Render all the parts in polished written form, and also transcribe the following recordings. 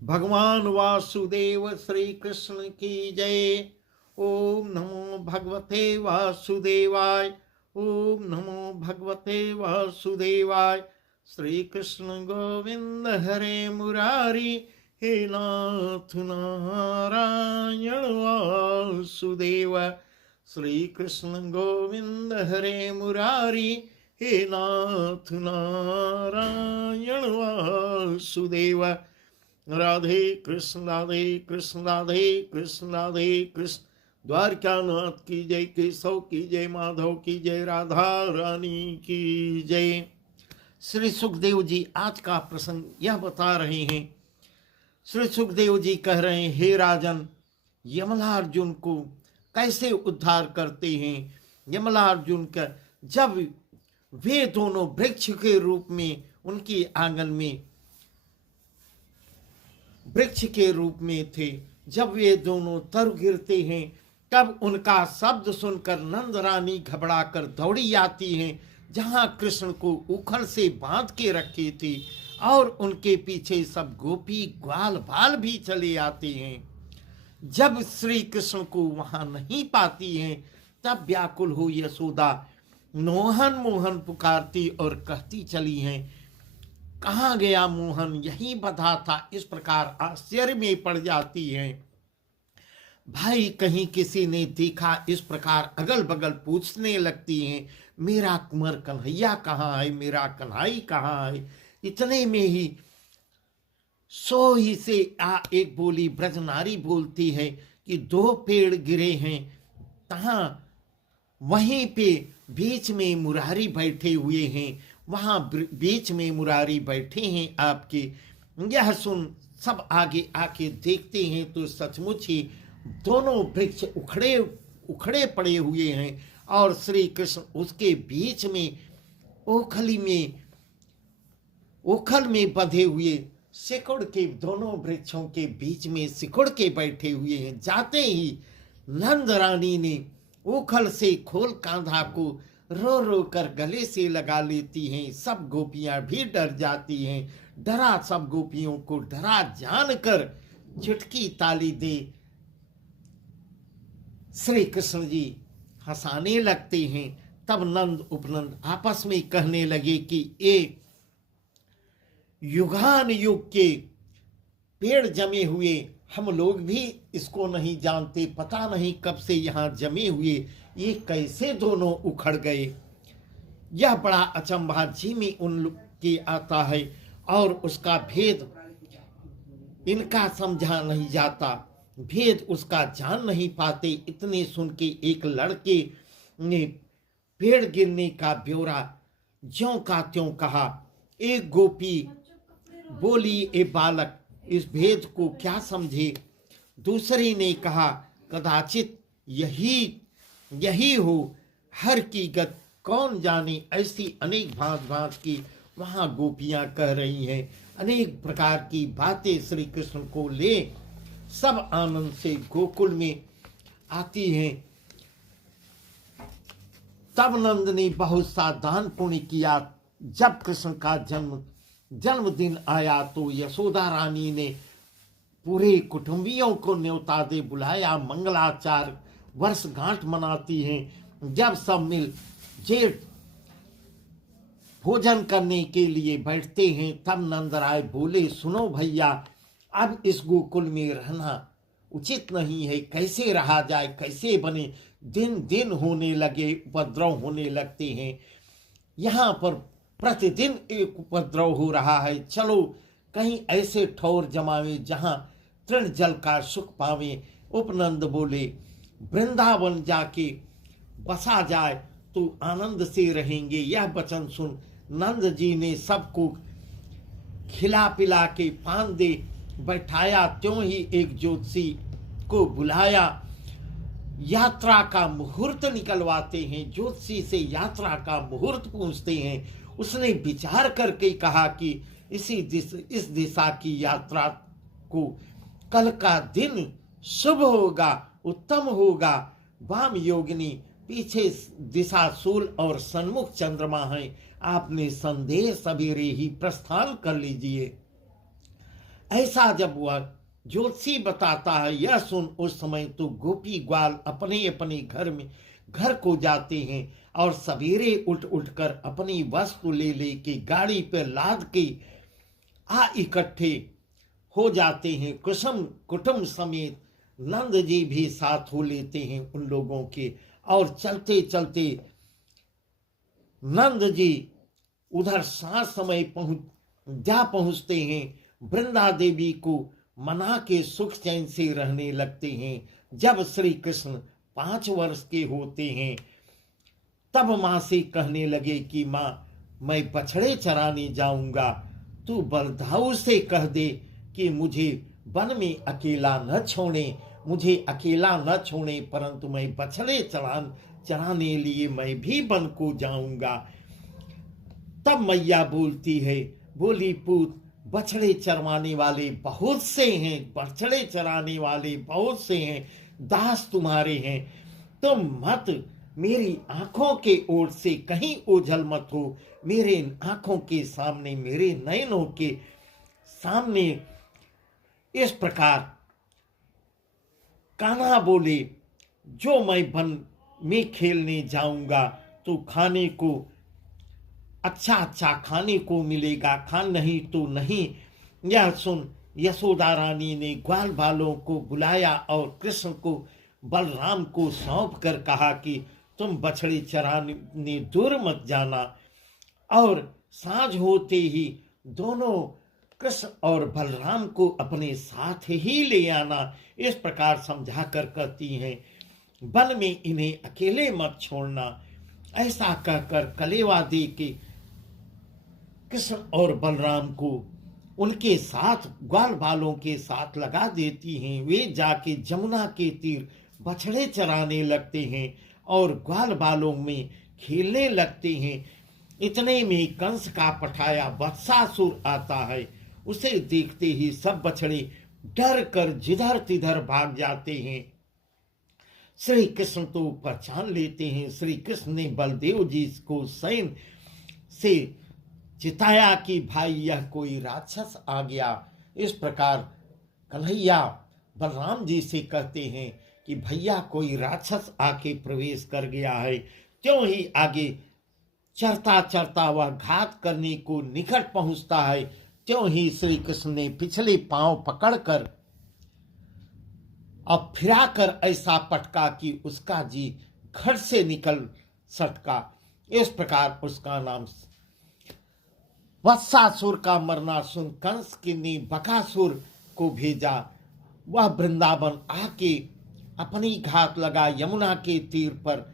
भगवान वासुदेव श्री कृष्ण की जय। ओम नमो भगवते वासुदेवाय। ओम नमो भगवते वासुदेवाय। श्री कृष्ण गोविंद हरे मुरारी, हे नाथ नारायण वासुदेव। श्री कृष्ण गोविंद हरे मुरारी, हे नाथ नारायण वासुदेव। राधे कृष्ण राधे कृष्ण राधे कृष्ण राधे कृष्ण। द्वारकानाथ की जय, केशव की जय, माधव की जय, राधा रानी की जय। श्री सुखदेव जी आज का प्रसंग यह बता रहे हैं। श्री सुखदेव जी कह रहे हैं, हे राजन, यमलार्जुन को कैसे उद्धार करते हैं। यमलार्जुन का जब वे दोनों वृक्ष के रूप में उनकी आंगन में वृक्ष के रूप में थे, जब वे दोनों तरु गिरते हैं तब उनका शब्द सुनकर नंद रानी घबरा कर दौड़ी आती हैं जहां कृष्ण को उखल से बांध के रखी थी, और उनके पीछे सब गोपी ग्वाल बाल भी चले आते हैं। जब श्री कृष्ण को वहां नहीं पाती हैं तब व्याकुल हो यशोदा मोहन मोहन पुकारती और कहती चली हैं, कहाँ गया मोहन, यही बधा था। इस प्रकार आश्चर्य में पड़ जाती हैं। भाई कहीं किसी ने देखा, इस प्रकार अगल बगल पूछने लगती हैं, मेरा कुंवर कन्हैया कहाँ है, मेरा कन्हई कहाँ है। इतने में ही सो ही से एक बोली ब्रजनारी बोलती है कि दो पेड़ गिरे हैं, तहाँ वहीं पे बीच में मुरारी बैठे हुए हैं, वहां बीच में मुरारी बैठे हैं आपके। यह सुन सब आगे आके देखते हैं तो सचमुच ही दोनों वृक्ष उखड़े उखड़े पड़े हुए हैं और श्री कृष्ण उसके बीच में ओखल में बंधे हुए सिकुड़ के, दोनों वृक्षों के बीच में सिकुड़ के बैठे हुए हैं। जाते ही नंद रानी ने ओखल से खोल कांधा को रो रो कर गले से लगा लेती हैं। सब गोपियां भी डर जाती हैं। डरा सब गोपियों को डरा जानकर चुटकी ताली दे श्री कृष्ण जी हंसाने लगते हैं। तब नंद उपनंद आपस में कहने लगे कि ए युगान युग के पेड़ जमे हुए, हम लोग भी इसको नहीं जानते, पता नहीं कब से यहाँ जमे हुए, ये कैसे दोनों उखड़ गए। यह बड़ा अचंभा जी में उन लोग के आता है और उसका भेद इनका समझा नहीं जाता, भेद उसका जान नहीं पाते। इतने सुन के एक लड़के ने पेड़ गिरने का ब्यौरा ज्यों का त्यों कहा। एक गोपी बोली, ए बालक, इस भेद को क्या समझे। दूसरी ने कहा, कदाचित यही हो, हर की गत कौन जाने। ऐसी अनेक भांत भांत की वहां गोपियां कह रही हैं, अनेक प्रकार की बातें श्री कृष्ण को ले सब आनंद से गोकुल में आती हैं। तब नंद ने बहुत सा दान पुण्य किया। जब कृष्ण का जन्मदिन आया तो यशोदा रानी ने पूरे कुटुंबियों को न्योता दे बुलाया, मंगलाचार वर्षगांठ मनाती हैं। जब सब मिल जेठ भोजन करने के लिए बैठते हैं तब नंदराय बोले, सुनो भैया, अब इस गोकुल में रहना उचित नहीं है, कैसे रहा जाए, कैसे बने। दिन दिन होने लगे, उपद्रव होने लगते हैं। यहाँ पर प्रतिदिन एक उपद्रव हो रहा है, चलो कहीं ऐसे ठौर जमावे जहाँ तृण जल का सुख पावे। उपनंद बोले, वृंदावन जाके बसा जाए तो आनंद से रहेंगे। यह वचन सुन नंद जी ने सबको खिला पिला के पान दे बैठाया। त्यों ही एक ज्योतिषी को बुलाया, यात्रा का मुहूर्त निकलवाते हैं। ज्योतिषी से यात्रा का मुहूर्त पूछते हैं। उसने विचार करके कहा कि इस दिशा की यात्रा को कल का दिन शुभ होगा, उत्तम होगा। वाम योगिनी, पीछे दिशा सूल और सन्मुख चंद्रमा है। आपने संदेह सवेरे ही प्रस्थान कर लीजिए। ऐसा जब वह ज्योतिषी बताता है, यह सुन उस समय तो गोपी ग्वाल अपने अपने घर को जाते हैं और सवेरे उठ कर अपनी वस्तु ले के गाड़ी पर लाद के इकट्ठे हो जाते हैं। कुटुंब समेत नंद जी भी साथ हो लेते हैं उन लोगों के, और चलते चलते नंद जी उधर सात समय पहुंचते हैं। वृंदा देवी को मना के सुख चैन से रहने लगते हैं। जब श्री कृष्ण 5 वर्ष के होते हैं तब माँ से कहने लगे कि माँ, मैं बछड़े चराने जाऊंगा, तू बलदाऊ से कह दे कि मुझे वन में अकेला न छोड़े, परंतु मैं बछड़े चराने लिए मैं भी वन को जाऊंगा। तब मैया बोलती है, बोली पूत, बछड़े चरवाने वाले बहुत से हैं, बछड़े चराने वाले बहुत से हैं, दास तुम्हारे हैं, तुम मत मेरी आंखों के ओर से कहीं ओझल मत हो। मेरे आंखों के सामने, मेरे नयनों के सामने इस प्रकार कान्हा बोले, जो मैं वन में खेलने जाऊंगा तो खाने को अच्छा खाने को मिलेगा, नहीं तो नहीं। यह सुन यशोदा रानी ने ग्वाल बालों को बुलाया और कृष्ण को बलराम को सौंप कर कहा कि तुम बछड़े चराने दूर मत जाना, और सांझ होते ही दोनों कृष्ण और बलराम को अपने साथ ही ले आना। इस प्रकार समझा कर कहती हैं, वन में इन्हें अकेले मत छोड़ना। ऐसा कहकर कलेवा दे के कृष्ण और बलराम को उनके साथ ग्वाल बालों के साथ लगा देती हैं। वे जाके जमुना के तीर बछड़े चराने लगते हैं और ग्वाल बालों में खेलने लगते हैं। इतने में कंस का पठाया वत्सासुर आता है। उसे देखते ही सब बछड़े डर कर जिधर तिधर भाग जाते हैं। श्री कृष्ण तो पहचान लेते हैं। श्री कृष्ण ने बलदेव जी को सैन से चिताया कि भाई यह कोई राक्षस आ गया। इस प्रकार कन्हैया बलराम जी से कहते हैं कि भैया कोई राक्षस आके प्रवेश कर गया है। त्यों ही आगे चरता चरता वह घात करने को निकट पहुंचता है। त्यों ही श्री कृष्ण ने पिछले पांव पकड़कर अब फिराकर ऐसा पटका कि उसका जी घर से निकल सटका। इस प्रकार उसका नाम वत्सासुर का मरना सुन कंस ने बकासुर को भेजा। वह वृंदावन आके अपनी घात लगा यमुना के तीर पर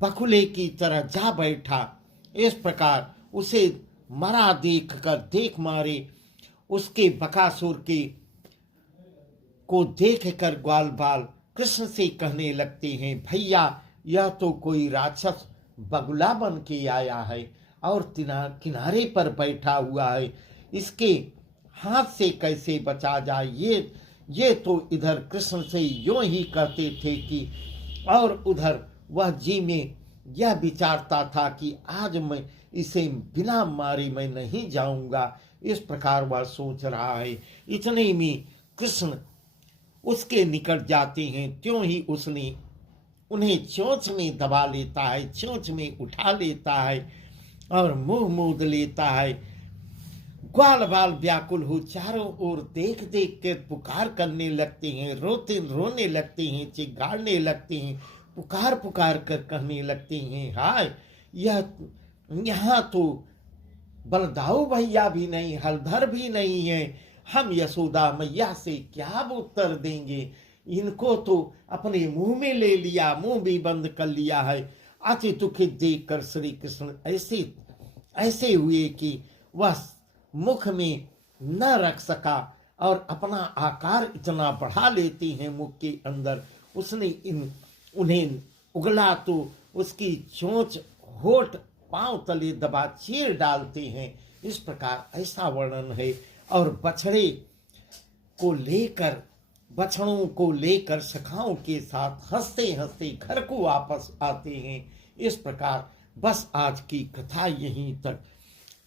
बकुले की तरह जा बैठा। इस प्रकार उसे मरा देख मारे उसके बकासुर को देख कर ग्वाल बाल कृष्ण से कहने लगते हैं, भैया यह तो कोई राक्षस बगुला बन के आया है और किनारे पर बैठा हुआ है, इसके हाथ से कैसे बचा जाए। ये तो इधर कृष्ण से यूं ही कहते थे कि, और उधर वह जी में यह विचारता था कि आज मैं इसे बिना मारे मैं नहीं जाऊंगा। इस प्रकार वह सोच रहा है। इतने में कृष्ण उसके निकट जाते हैं। त्यों ही उसने उन्हें चोंच में दबा लेता है, चोंच में उठा लेता है और मुंह मूंद लेता है। ग्वाल बाल व्याकुल हो चारों ओर देख कर पुकार करने लगते हैं, रोने लगते हैं, चिल्लाने लगते हैं, पुकार कर कहने लगते हैं, हाय यहाँ तो बलदाऊ भैया भी नहीं, हलधर भी नहीं है, हम यशोदा मैया से क्या उत्तर देंगे। इनको तो अपने मुंह में ले लिया, मुंह भी बंद कर लिया है। अति दुखित देख कर श्री कृष्ण ऐसे हुए कि वह मुख में न रख सका और अपना आकार इतना बढ़ा लेते हैं मुख के अंदर। उसने उन्हें उगला तो उसकी चोंच होठ पांव तले दबा चीर डालते हैं। इस प्रकार ऐसा वर्णन है। और बछड़ों को लेकर सखाओं के साथ हंसते हंसते घर को वापस आते हैं। इस प्रकार बस आज की कथा यहीं तक।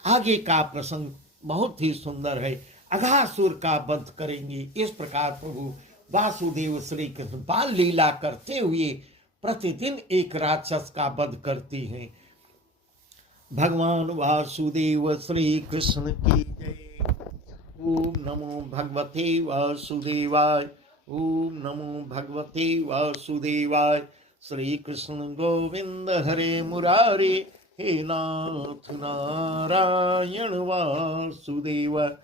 आगे का प्रसंग बहुत ही सुंदर है। अघासुर का वध करेंगे। इस प्रकार प्रभु वासुदेव श्री कृष्ण बाल लीला करते हुए प्रतिदिन एक राक्षस का वध करते हैं। भगवान वासुदेव श्री कृष्ण की जय। ओम नमो भगवते वासुदेवाय। ओम नमो भगवते वासुदेवाय। श्री कृष्ण गोविंद हरे मुरारे, हे नाथ नारायण वासुदेव।